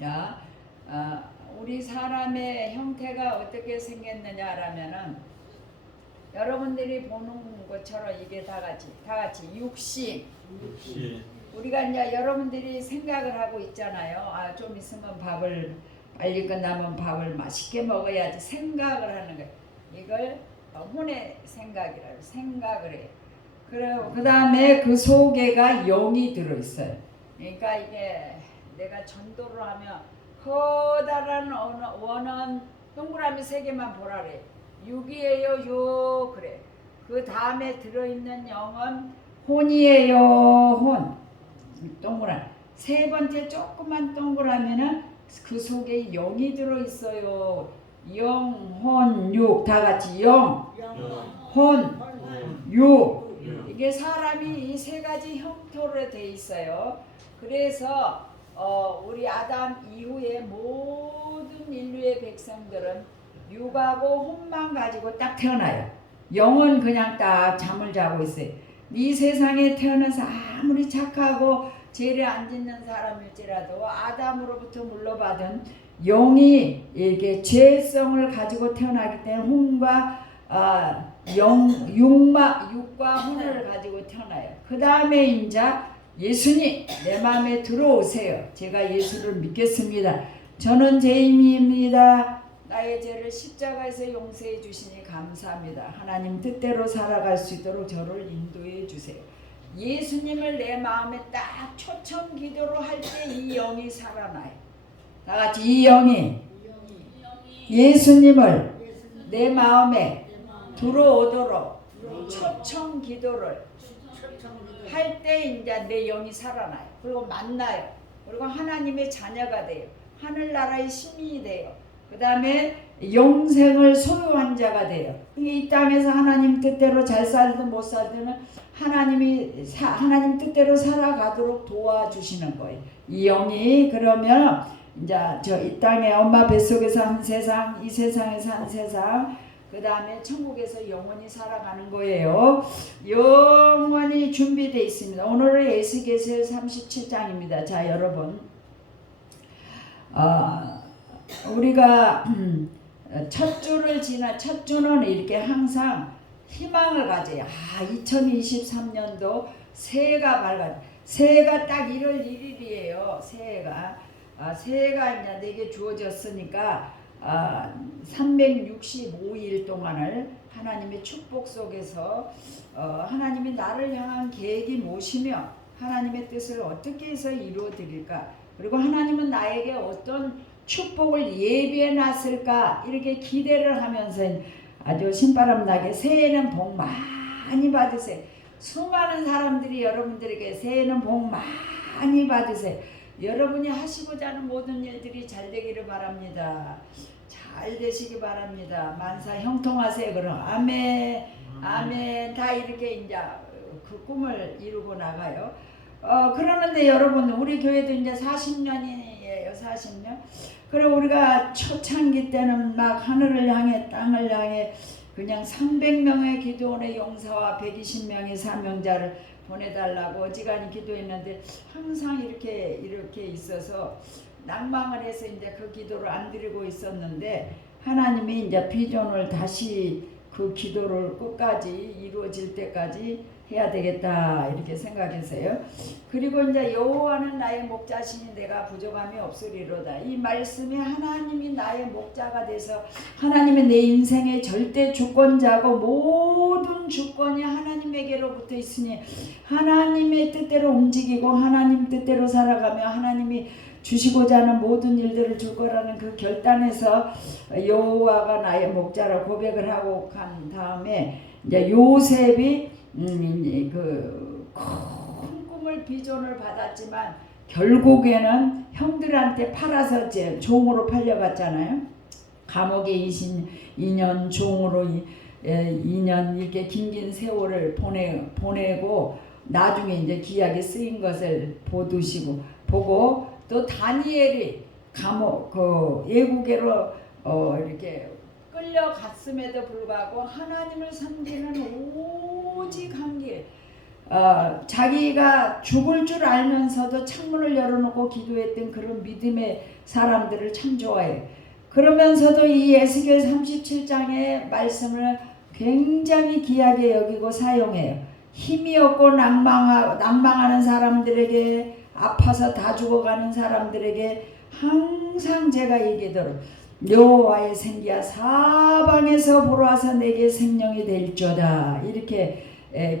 자, 우리 사람의 형태가 어떻게 생겼느냐라면은 여러분들이 보는 것처럼 이게 다 같이 육신. 우리가 이제 여러분들이 생각을 하고 있잖아요. 좀 있으면 밥을 빨리 끝나면 밥을 맛있게 먹어야지 생각을 하는 거예요. 이걸 혼의 생각이라고 생각을 해요. 그 다음에 그 속에가 영이 들어있어요. 그러니까 이게 내가 전도를 하면 커다란 원은 동그라미 3개만 보라 그래. 6이에요. 6 그래. 그 다음에 들어있는 영은 혼이에요. 혼. 동그라미. 3번째 조그만 동그라미는 그 속에 영이 들어있어요. 영, 혼, 육. 다 같이 영, 혼, 육. 이게 사람이 이 3가지 형태로 돼 있어요. 그래서 우리 아담 이후에 모든 인류의 백성들은 육하고 혼만 가지고 딱 태어나요. 영은 그냥 딱 잠을 자고 있어요. 이 세상에 태어나서 아무리 착하고 죄를 안 짓는 사람일지라도 아담으로부터 물려받은 영이 이렇게 죄성을 가지고 태어나기 때문에 혼과 육과 혼을 가지고 태어나요. 그 다음에 이제 예수님 내 마음에 들어오세요. 제가 예수를 믿겠습니다. 저는 죄인입니다. 나의 죄를 십자가에서 용서해 주시니 감사합니다. 하나님 뜻대로 살아갈 수 있도록 저를 인도해 주세요. 예수님을 내 마음에 딱 초청 기도로 할 때 이 영이 살아나요. 다 같이 이 영이 예수님을 내 마음에 들어오도록 초청 기도를 할 때 이제 내 영이 살아나요. 그리고 만나요. 그리고 하나님의 자녀가 돼요. 하늘나라의 시민이 돼요. 그 다음에 영생을 소유한 자가 돼요. 이 땅에서 하나님 뜻대로 잘 살든 못 살든 하나님 뜻대로 살아가도록 도와주시는 거예요. 이 영이 그러면 이제 이 땅에 엄마 뱃속에서 한 세상, 이 세상에서 한 세상, 그 다음에 천국에서 영원히 살아가는 거예요. 영원히 준비되어 있습니다. 오늘은 에스겔서 37장입니다. 자, 여러분, 우리가 첫 주는 이렇게 항상 희망을 가져요. 2023년도 새해가 밝아. 새해가 딱 1월 1일이에요. 새해가 이제 내게 주어졌으니까 365일 동안을 하나님의 축복 속에서 하나님이 나를 향한 계획이 무엇이며 하나님의 뜻을 어떻게 해서 이루어 드릴까, 그리고 하나님은 나에게 어떤 축복을 예비해 놨을까, 이렇게 기대를 하면서 아주 신바람나게 새해는 복 많이 받으세요. 수많은 사람들이 여러분들에게 새해는 복 많이 받으세요. 여러분이 하시고자 하는 모든 일들이 잘 되기를 바랍니다. 잘 되시기 바랍니다. 만사 형통하세요. 그럼 아멘, 아멘. 다 이렇게 이제 그 꿈을 이루고 나가요. 그러는데 여러분, 우리 교회도 이제 40년이에요. 40년. 그리고 우리가 초창기 때는 막 하늘을 향해 땅을 향해 그냥 300명의 기도원의 용사와 120명의 사명자를 보내달라고 어지간히 기도했는데 항상 이렇게 있어서 낭망을 해서 이제 그 기도를 안 드리고 있었는데, 하나님이 이제 비전을 다시 그 기도를 끝까지 이루어질 때까지 해야 되겠다 이렇게 생각했어요. 그리고 이제 여호와는 나의 목자시니 내가 부족함이 없으리로다. 이 말씀이 하나님이 나의 목자가 돼서 하나님의 내 인생의 절대 주권자고 모든 주권이 하나님에게로부터 있으니 하나님의 뜻대로 움직이고 하나님 뜻대로 살아가며 하나님이 주시고자 하는 모든 일들을 줄 거라는 그 결단에서 여호와가 나의 목자라 고백을 하고 간 다음에 이제 요셉이 그 큰 꿈을 비전을 받았지만 결국에는 형들한테 팔아서 종으로 팔려갔잖아요. 감옥에 22년 종으로 2년 이렇게 긴 세월을 보내고 나중에 이제 기약에 쓰인 것을 보고 또 다니엘이 감옥 예국에로 이렇게 끌려갔음에도 불구하고 하나님을 섬기는 오직 한 길, 자기가 죽을 줄 알면서도 창문을 열어놓고 기도했던 그런 믿음의 사람들을 참 좋아해요. 그러면서도 이 에스겔 37장의 말씀을 굉장히 귀하게 여기고 사용해요. 힘이 없고 난망하는 사람들에게, 아파서 다 죽어가는 사람들에게 항상 제가 얘기하도록 여호와의 생기야 사방에서 불어와서 내게 생명이 될지어다, 이렇게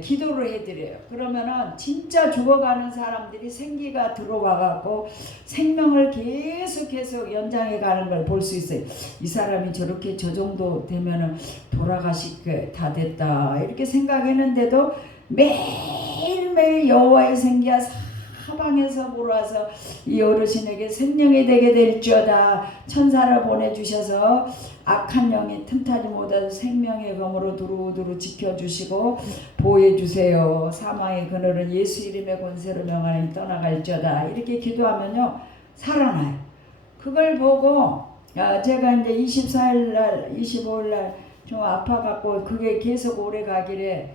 기도를 해드려요. 그러면은 진짜 죽어가는 사람들이 생기가 들어와갖고 생명을 계속 연장해 가는 걸 볼 수 있어요. 이 사람이 저렇게 저 정도 되면은 돌아가시게 다 됐다, 이렇게 생각했는데도 매일매일 여호와의 생기야 사방에서 불어와서 이 어르신에게 생명이 되게 될지어다, 천사를 보내주셔서 악한 영이 틈타지 못하도 생명의 검으로 두루두루 지켜주시고 보호해주세요. 사망의 그늘은 예수 이름의 권세로 명하니 떠나갈지어다, 이렇게 기도하면요 살아나요. 그걸 보고 제가 이제 24일날 25일날 좀 아파갖고 그게 계속 오래 가길래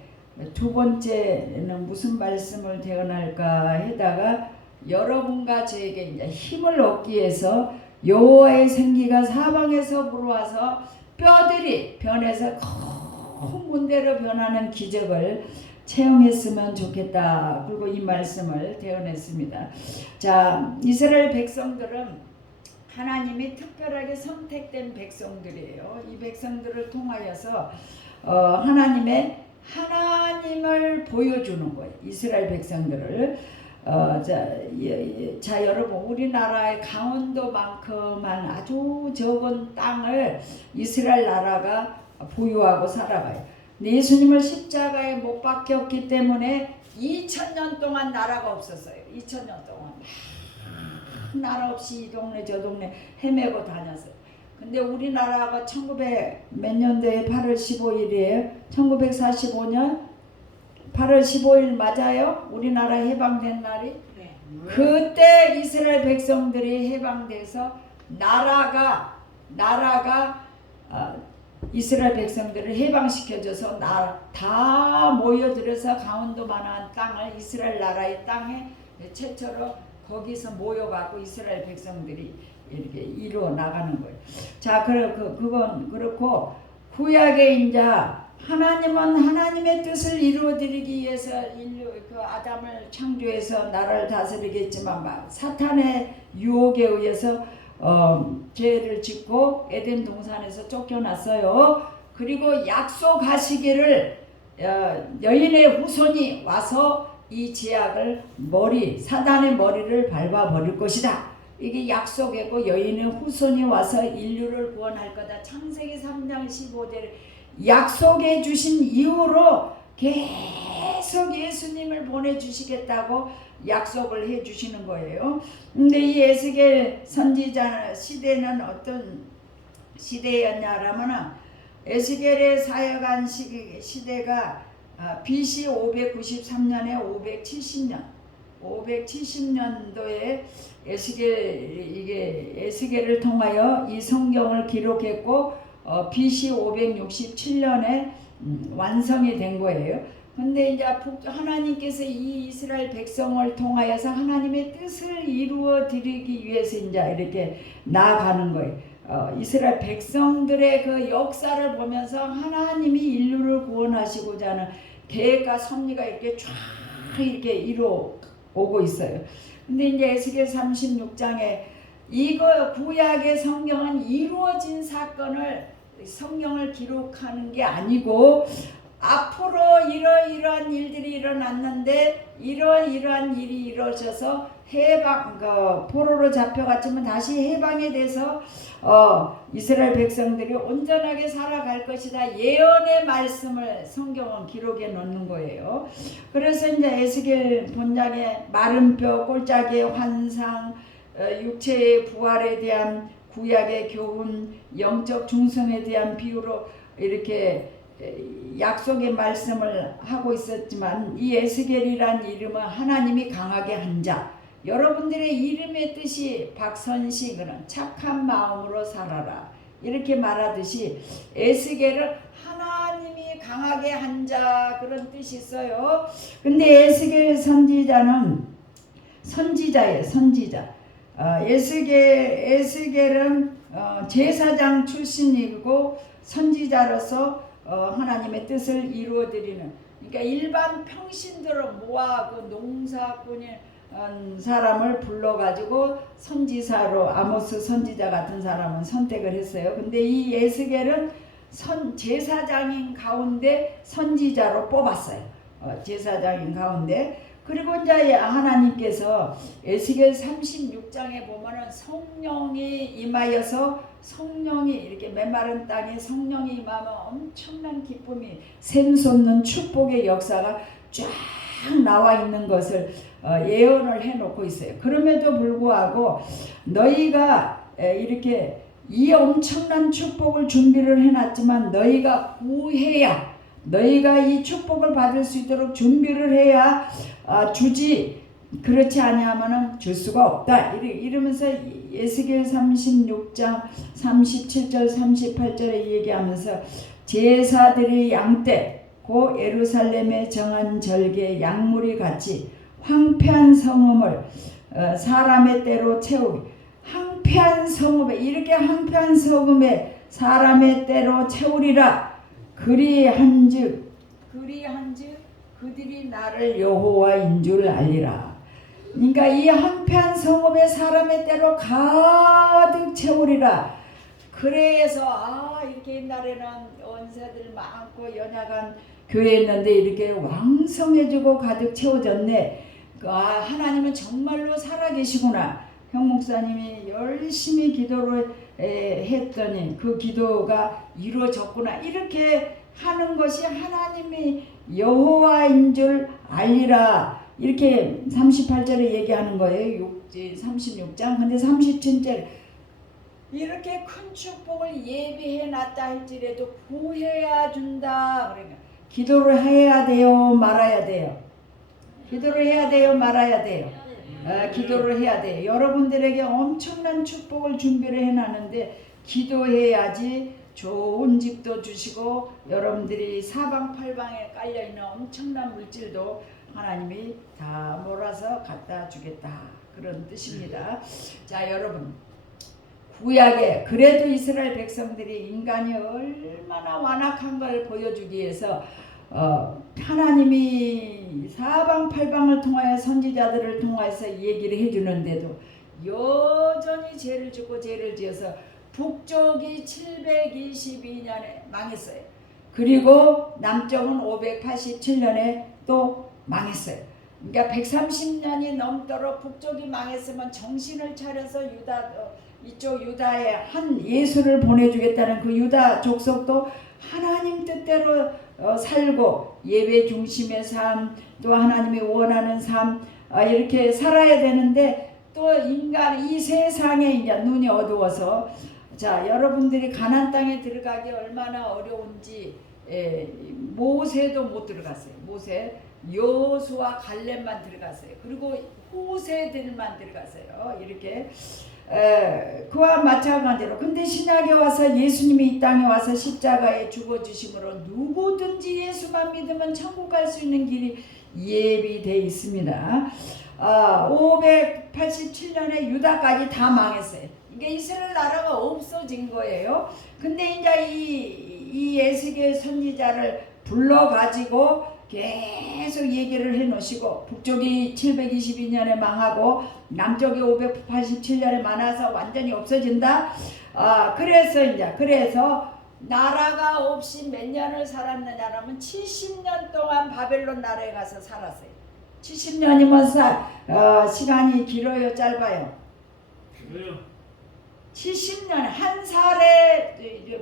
두 번째는 무슨 말씀을 대언할까 하다가 여러분과 저에게 이제 힘을 얻기 위해서 여호와의 생기가 사방에서 불어와서 뼈들이 변해서 큰 군대로 변하는 기적을 체험했으면 좋겠다. 그리고 이 말씀을 대언했습니다. 자, 이스라엘 백성들은 하나님이 특별하게 선택된 백성들이에요. 이 백성들을 통하여서 하나님을 보여주는 거예요. 이스라엘 백성들을. 자 여러분, 우리나라의 강원도만큼만 아주 적은 땅을 이스라엘 나라가 보유하고 살아가요. 예수님을 십자가에 못 박혔기 때문에 2000년 동안 나라가 없었어요. 2000년 동안 나라 없이 이 동네 저 동네 헤매고 다녔어요. 근데 우리나라가 1900 몇 년도에 8월 15일이에요. 1945년 8월 15일 맞아요? 우리나라 해방된 날이? 네. 그때 이스라엘 백성들이 해방돼서 나라가 이스라엘 백성들을 해방시켜줘서 다 모여들어서 강원도만한 땅을 이스라엘 나라의 땅에 최초로 거기서 모여갖고 이스라엘 백성들이 이렇게 이루어 나가는 거예요. 자, 그건 그렇고, 구약에 이제 하나님은 하나님의 뜻을 이루어드리기 위해서 아담을 창조해서 나라를 다스리겠지만 사탄의 유혹에 의해서 죄를 짓고 에덴 동산에서 쫓겨났어요. 그리고 약속하시기를 여인의 후손이 와서 이 제약을 사단의 머리를 밟아버릴 것이다. 이게 약속이고 여인의 후손이 와서 인류를 구원할 거다. 창세기 3장 15절 약속해 주신 이후로 계속 예수님을 보내주시겠다고 약속을 해 주시는 거예요. 근데 이 에스겔 선지자 시대는 어떤 시대였냐라면 에스겔의 사역한 시대가 BC 593년에 570년도에 에스겔을 통하여 이 성경을 기록했고 BC 567년에 완성이 된 거예요. 근데 이제 하나님께서 이 이스라엘 백성을 통하여서 하나님의 뜻을 이루어 드리기 위해서 이제 이렇게 나아가는 거예요. 이스라엘 백성들의 그 역사를 보면서 하나님이 인류를 구원하시고자 하는 계획과 섭리가 이렇게 쫙 이렇게 이루어 오고 있어요. 근데 이제 에스겔 36장에 이거 구약의 성경은 이루어진 사건을 성경을 기록하는 게 아니고 앞으로 이러이러한 일들이 일어났는데 이러이러한 일이 이루어져서 포로로 잡혀갔지만 다시 해방에 대해서 이스라엘 백성들이 온전하게 살아갈 것이다. 예언의 말씀을 성경은 기록해 놓는 거예요. 그래서 이제 에스겔 본장의 마른 뼈, 꼴짜기의 환상, 육체의 부활에 대한 구약의 교훈, 영적 중성에 대한 비유로 이렇게 약속의 말씀을 하고 있었지만 이 에스겔이란 이름은 하나님이 강하게 한 자, 여러분들의 이름의 뜻이 착한 마음으로 살아라 이렇게 말하듯이 에스겔은 하나님 하나님이 강하게 한 자 그런 뜻이 있어요. 근데 에스겔 선지자는 선지자예요. 선지자. 에스겔은 제사장 출신이고 선지자로서 하나님의 뜻을 이루어드리는, 그러니까 일반 평신들을 모아 그 농사꾼인 사람을 불러가지고 선지사로 아모스 선지자 같은 사람은 선택을 했어요. 근데 이 에스겔은 제사장인 가운데 선지자로 뽑았어요. 제사장인 가운데. 그리고 이제 하나님께서 에스겔 36장에 보면은 성령이 임하여서, 성령이 이렇게 메마른 땅에 성령이 임하면 엄청난 기쁨이, 샘솟는 축복의 역사가 쫙 나와 있는 것을 예언을 해놓고 있어요. 그럼에도 불구하고 너희가 이렇게 이 엄청난 축복을 준비를 해놨지만 너희가 구해야, 너희가 이 축복을 받을 수 있도록 준비를 해야 주지, 그렇지 아니하면은 줄 수가 없다. 이러면서 에스겔 36장 37절 38절에 얘기하면서 제사들이 양떼 고 예루살렘에 정한 절개 양무리 같이 황폐한 성읍을 사람의 때로 채우기. 황폐한 성읍에, 이렇게 황폐한 성읍에 사람의 때로 채우리라. 그리한즉 그들이 나를 여호와인 줄 알리라. 그러니까 이 황폐한 성읍에 사람의 때로 가득 채우리라. 그래서 이렇게 옛날에는 원사들 많고 연약한 교회였는데 이렇게 왕성해지고 가득 채워졌네. 하나님은 정말로 살아계시구나. 형 목사님이 열심히 기도를 했더니 그 기도가 이루어졌구나. 이렇게 하는 것이 하나님이 여호와인 줄 알리라. 이렇게 38절에 얘기하는 거예요. 36장. 근데 37절 이렇게 큰 축복을 예비해 놨다 할지라도 구해야 준다. 그러니까 기도를 해야 돼요, 말아야 돼요. 기도를 해야 돼요, 말아야 돼요. 기도를 해야 돼요. 여러분들에게 엄청난 축복을 준비를 해놨는데 기도해야지 좋은 집도 주시고 여러분들이 사방팔방에 깔려있는 엄청난 물질도 하나님이 다 몰아서 갖다 주겠다. 그런 뜻입니다. 자, 여러분, 구약에 그래도 이스라엘 백성들이 인간이 얼마나 완악한 걸 보여주기 위해서 하나님이 사방팔방을 통하여 선지자들을 통해서 얘기를 해주는데도 여전히 죄를 짓고 죄를 지어서 북쪽이 722년에 망했어요. 그리고 남쪽은 587년에 또 망했어요. 그러니까 130년이 넘도록 북쪽이 망했으면 정신을 차려서 이쪽 유다에 한 예수를 보내주겠다는 그 유다 족속도 하나님 뜻대로 살고 예배 중심의 삶, 또 하나님이 원하는 삶 이렇게 살아야 되는데 또 인간 이 세상에 이제 눈이 어두워서, 자, 여러분들이 가나안 땅에 들어가기 얼마나 어려운지 모세도 못 들어갔어요. 모세, 여호수아 갈렙만 들어갔어요. 그리고 호세들만 들어갔어요. 이렇게 그와 마찬가지로. 근데 신약에 와서 예수님이 이 땅에 와서 십자가에 죽어주심으로 누구든지 예수만 믿으면 천국 갈 수 있는 길이 예비되어 있습니다. 587년에 유다까지 다 망했어요. 이게 이스라엘 나라가 없어진 거예요. 근데 이제 이 에스겔 선지자를 불러가지고 계속 얘기를 해놓으시고, 북쪽이 722년에 망하고 남쪽이 587년에 많아서 완전히 없어진다. 그래서 나라가 없이 몇 년을 살았느냐라면 70년 동안 바벨론 나라에 가서 살았어요. 70년이면 시간이 길어요, 짧아요? 길어요. 70년, 한 살에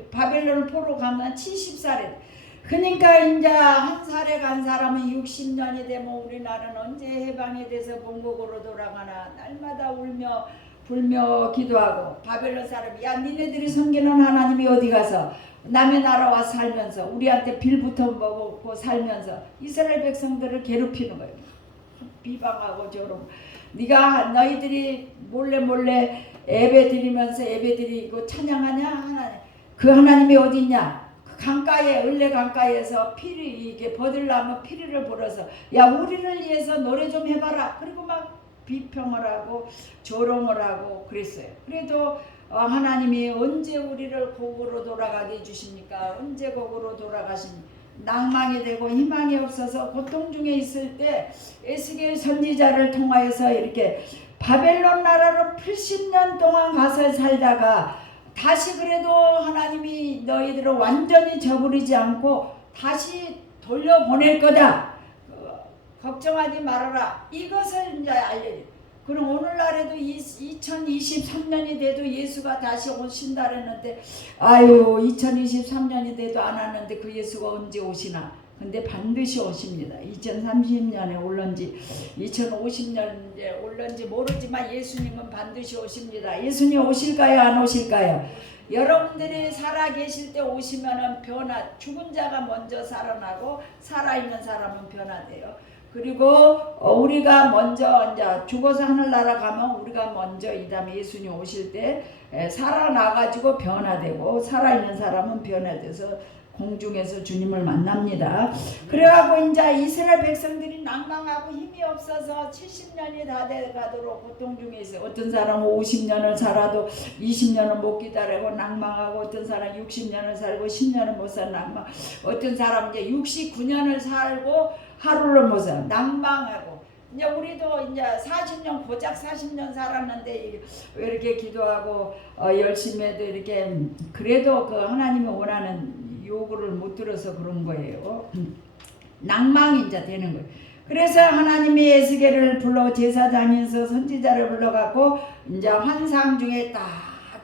바벨론을 포로 가면 70살에. 그러니까 이제 한 살에 간 사람은 60년이 되면 우리나라는 언제 해방이 돼서 본국으로 돌아가나 날마다 울며 불며 기도하고, 바벨론 사람이 야 니네들이 섬기는 하나님이 어디 가서 남의 나라 와서 살면서 우리한테 빌부터 먹고 살면서 이스라엘 백성들을 괴롭히는 거예요. 비방하고 저러고, 너희들이 몰래 예배 드리면서 예배 드리고 찬양하냐 하나님, 그 하나님이 어디 있냐? 그 강가에 을레 강가에서 피리 이게 버들나무 피리를 불어서 야 우리를 위해서 노래 좀 해봐라. 그리고 막 비평을 하고 조롱을 하고 그랬어요. 그래도 하나님이 언제 우리를 곡으로 돌아가게 해주십니까? 언제 곡으로 돌아가십니까? 낭망이 되고 희망이 없어서 고통 중에 있을 때 에스겔 선지자를 통하여서 이렇게 바벨론 나라로 80년 동안 가서 살다가 다시 그래도 하나님이 너희들을 완전히 저버리지 않고 다시 돌려보낼 거다. 걱정하지 말아라. 이것을 이제 알려요. 그럼 오늘날에도 2023년이 돼도 예수가 다시 오신다 그랬는데 아유 2023년이 돼도 안 왔는데 그 예수가 언제 오시나. 근데 반드시 오십니다. 2030년에 올런지 2050년에 올런지 모르지만 예수님은 반드시 오십니다. 예수님 오실까요? 안 오실까요? 여러분들이 살아계실 때 오시면은 죽은 자가 먼저 살아나고 살아있는 사람은 변화돼요. 그리고 우리가 먼저 이제 죽어서 하늘나라 가면 우리가 먼저 이 다음에 예수님 오실 때 살아나가지고 변화되고 살아있는 사람은 변화돼서 공중에서 주님을 만납니다. 그래가고 이제 이스라엘 백성들이 낭망하고 힘이 없어서 70년이 다 돼가도록 고통 중에 있어요. 어떤 사람은 50년을 살아도 20년을 못 기다리고 낭망하고 어떤 사람 60년을 살고 10년을 못 살 낭망. 어떤 사람은 이제 69년을 살고 하루를 못 살 낭망하고. 이제 우리도 이제 40년 고작 40년 살았는데 왜 이렇게 기도하고 열심히 해도 이렇게 그래도 그 하나님이 원하는 요구를 못 들어서 그런 거예요. 낭망이 이제 되는 거예요. 그래서 하나님이 에스겔을 불러 제사장에서 선지자를 불러갖고 이제 환상 중에 딱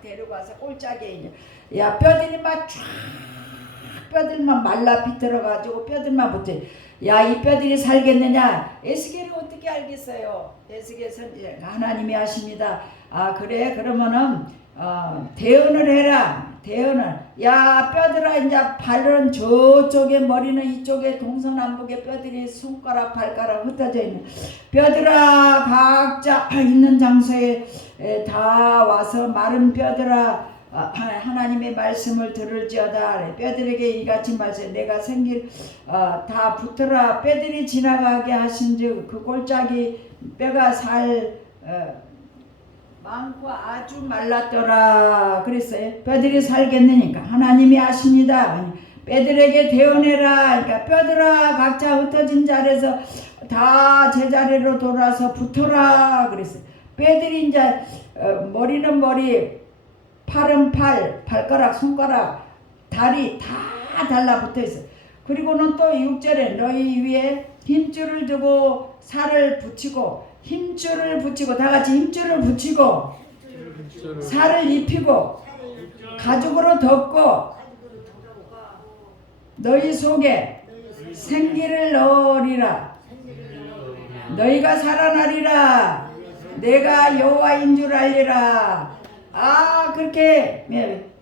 데려가서 꼴짝에 이제 야 뼈들이 막 쫙 뼈들만 말라 비틀어가지고 뼈들만 붙어. 야 이 뼈들이 살겠느냐? 에스겔이 어떻게 알겠어요? 에스겔 선지자 하나님이 하십니다. 아 그래 그러면은 대언을 해라. 대언을 야 뼈들아 이제 발은 저쪽에 머리는 이쪽에 동서남북에 뼈들이 손가락 발가락 흩어져 있는 뼈들아 각자 있는 장소에 다 와서 마른 뼈들아 하나님의 말씀을 들을지어다. 뼈들에게 이같이 말씀 내가 생길 다 붙어라. 뼈들이 지나가게 하신즉 그 골짜기 뼈가 살 많고 아주 말랐더라 그랬어요. 뼈들이 살겠느니까 하나님이 하십니다. 뼈들에게 대언해라. 그러니까 뼈들아 각자 흩어진 자리에서 다 제자리로 돌아서 붙어라 그랬어요. 뼈들이 이제 머리는 머리, 팔은 팔, 발가락, 손가락, 다리 다 달라붙어 있어요. 그리고는 또 6절에 너희 위에 힘줄을 두고 살을 붙이고 힘줄을 붙이고 다 같이 힘줄을 붙이고 살을 입히고 가죽으로 덮고 너희 속에 생기를 넣으리라. 너희가 살아나리라. 내가 여호와인 줄 알리라. 그렇게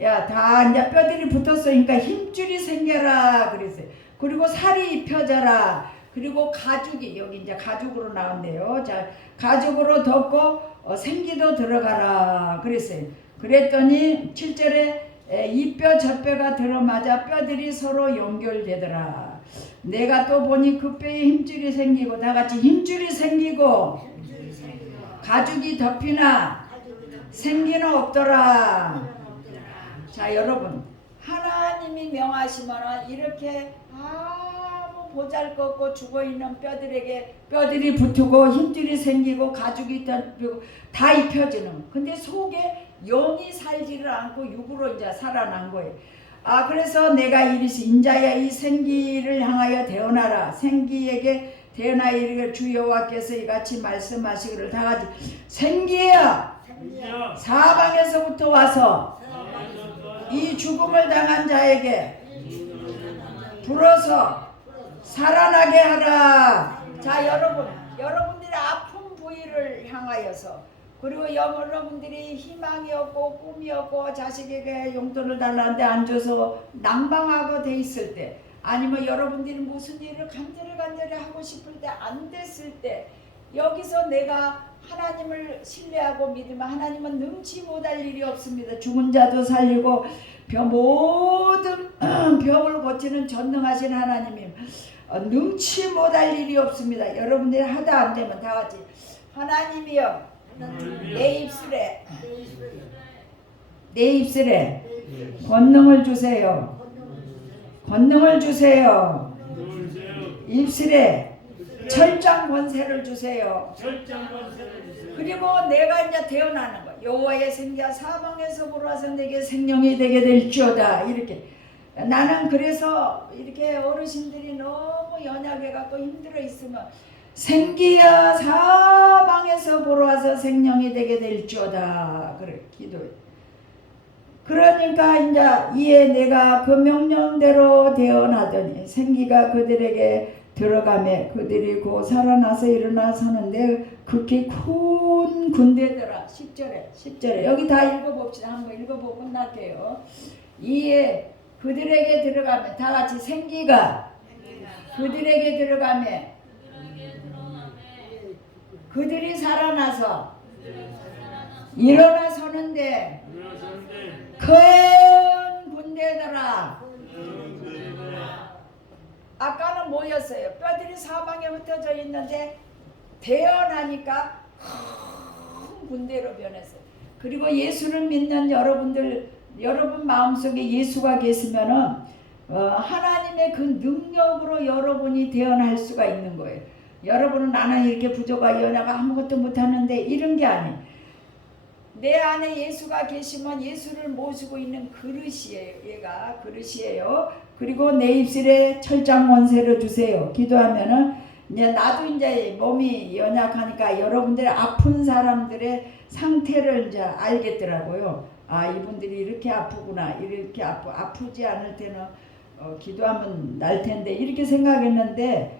야 다 이제 뼈들이 붙었으니까 힘줄이 생겨라 그랬어요. 그리고 살이 입혀져라. 그리고 가죽이 여기 이제 가죽으로 나왔네요. 자 가죽으로 덮고 생기도 들어가라 그랬어요. 그랬더니 7절에 이 뼈 저 뼈가 들어맞아 뼈들이 서로 연결되더라. 내가 또 보니 그 뼈에 힘줄이 생기고 다 같이 힘줄이 생기고 가죽이 덮이나 생기는 없더라. 자 여러분 하나님이 명하시면 이렇게 보잘것없고 죽어있는 뼈들에게 뼈들이 붙고 힘줄이 생기고 가죽이 다 입혀지는. 근데 속에 영이 살지를 않고 육으로 이제 살아난 거예요. 그래서 내가 이르시 인자야 이 생기를 향하여 대언하라. 생기에게 대언하여 이르기를 주 여호와께서 이같이 말씀하시기를 다 같이 생기야 사방에서부터 와서 이 죽음을 당한 자에게 불어서 살아나게 하라. 자 여러분들의 아픈 부위를 향하여서 그리고 여러분들이 희망이 없고 꿈이 없고 자식에게 용돈을 달라는데 안 줘서 낭망하고 돼 있을 때 아니면 여러분들이 무슨 일을 간절히 하고 싶을 때 안 됐을 때 여기서 내가 하나님을 신뢰하고 믿으면 하나님은 능치 못할 일이 없습니다. 죽은 자도 살리고 모든 병을 고치는 전능하신 하나님이 능치 못할 일이 없습니다. 여러분들이 하다 안 되면 다 같이 하나님이여 내 입술에 권능을 주세요. 권능을 주세요. 입술에 철장 권세를 주세요. 그리고 내가 이제 태어나는 거 여호와의 생자 사방에서 불어와서 내게 생명이 되게 될지어다. 이렇게 나는 그래서 이렇게 어르신들이 너무 연약해 갖고 힘들어 있으면 생기야 사방에서 불어와서 생명이 되게 될지어다. 그래 기도해. 그러니까 이제 이에 내가 그 명령대로 대언하더니 생기가 그들에게 들어가매 그들이 곧 살아나서 일어나 서는데 극히 큰 군대더라. 10절에 여기 다 읽어봅시다. 한번 읽어보고 끝날게요. 이에 그들에게 들어가매 다 같이 생기가 그들에게 들어가매 그들이 살아나서 일어나 서는데 큰 군대더라. 아까는 뭐였어요? 뼈들이 사방에 흩어져 있는데 태어나니까 큰 군대로 변했어요. 그리고 예수를 믿는 여러분 마음속에 예수가 계시면은 하나님의 그 능력으로 여러분이 태어날 수가 있는 거예요. 여러분은 나는 이렇게 부족하고 연약하고 아무것도 못하는데 이런 게 아니에요. 내 안에 예수가 계시면 예수를 모시고 있는 그릇이에요. 얘가 그릇이에요. 그리고 내 입술에 철장 권세를 주세요. 기도하면은 이제 나도 이제 몸이 연약하니까 여러분들 아픈 사람들의 상태를 이제 알겠더라고요. 아 이분들이 이렇게 아프구나. 이렇게 아프지 않을 때는 기도하면 날 텐데 이렇게 생각했는데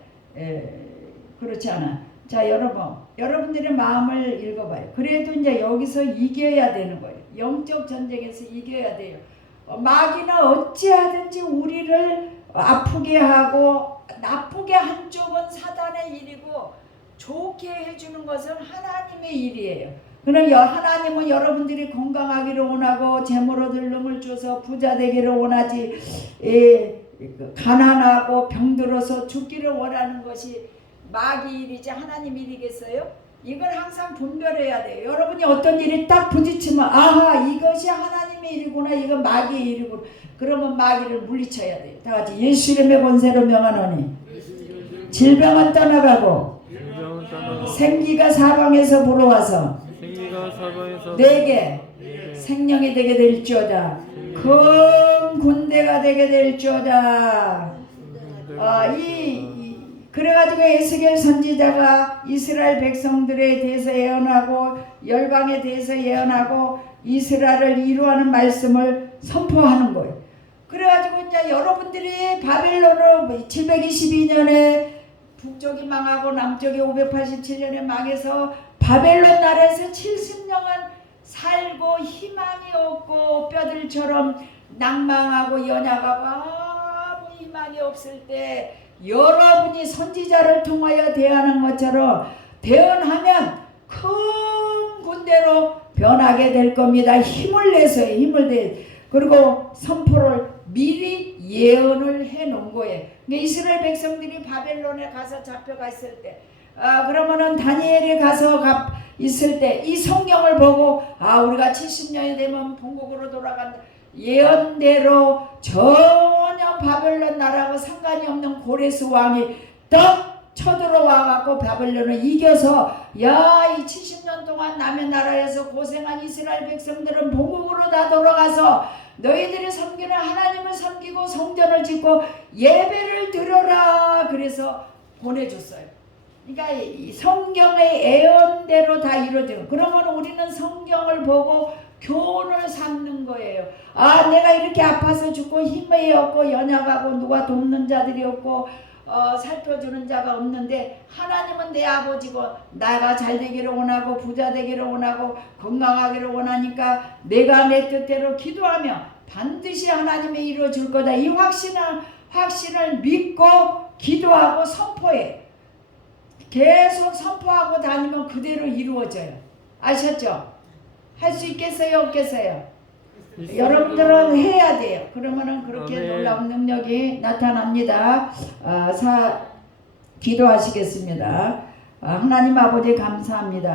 그렇지 않아. 자 여러분들의 마음을 읽어봐요. 그래도 이제 여기서 이겨야 되는 거예요. 영적 전쟁에서 이겨야 돼요. 마귀는 어찌하든지 우리를 아프게 하고 나쁘게 한쪽은 사단의 일이고 좋게 해주는 것은 하나님의 일이에요. 그럼 하나님은 여러분들이 건강하기를 원하고 재물 얻을 능을 줘서 부자 되기를 원하지 가난하고 병들어서 죽기를 원하는 것이 마귀 일이지 하나님 일이겠어요? 이걸 항상 분별해야 돼요. 여러분이 어떤 일이 딱 부딪히면 아하 이것이 하나님의 일이구나 이건 마귀의 일이구나. 그러면 마귀를 물리쳐야 돼요. 다 같이 예수 이름의 권세로 명하노니 질병은 떠나가고 생기가 사방에서 불어와서 내게 생명이 되게 될지어다. 큰 군대가 되게 될지어다. 그래가지고 에스겔 선지자가 이스라엘 백성들에 대해서 예언하고 열방에 대해서 예언하고 이스라엘을 이루하는 말씀을 선포하는 거예요. 그래가지고 이제 여러분들이 바벨론을 722년에 북쪽이 망하고 남쪽이 587년에 망해서 바벨론 나라에서 70년은 살고 희망이 없고 뼈들처럼 낭망하고 연약하고 아무 희망이 없을 때 여러분이 선지자를 통하여 대하는 것처럼 대언하면 큰 군대로 변하게 될 겁니다. 힘을 내서요. 힘을 내. 그리고 선포를 미리 예언을 해 놓은 거예요. 이스라엘 백성들이 바벨론에 가서 잡혀갔을 때 그러면은 다니엘이 가서 있을 때 이 성경을 보고 우리가 70년이 되면 본국으로 돌아간다. 예언대로 전혀 바벨론 나라하고 상관이 없는 고레스 왕이 떡 쳐들어와 갖고 바벨론을 이겨서 이 70년 동안 남의 나라에서 고생한 이스라엘 백성들은 본국으로 다 돌아가서 너희들이 섬기는 하나님을 섬기고 성전을 짓고 예배를 드려라. 그래서 보내줬어요. 그러니까 이 성경의 예언대로 다 이루어져요. 그러면 우리는 성경을 보고 교훈을 삼는 거예요. 내가 이렇게 아파서 죽고 힘이 없고 연약하고 누가 돕는 자들이 없고 살펴주는 자가 없는데 하나님은 내 아버지고 나가 잘 되기를 원하고 부자 되기를 원하고 건강하기를 원하니까 내가 내 뜻대로 기도하며 반드시 하나님이 이루어줄 거다. 이 확신을 믿고 기도하고 선포해. 계속 선포하고 다니면 그대로 이루어져요. 아셨죠? 할 수 있겠어요? 없겠어요? 여러분들은 해야 돼요. 그러면은 그렇게 아멘. 놀라운 능력이 나타납니다. 기도하시겠습니다. 하나님 아버지 감사합니다.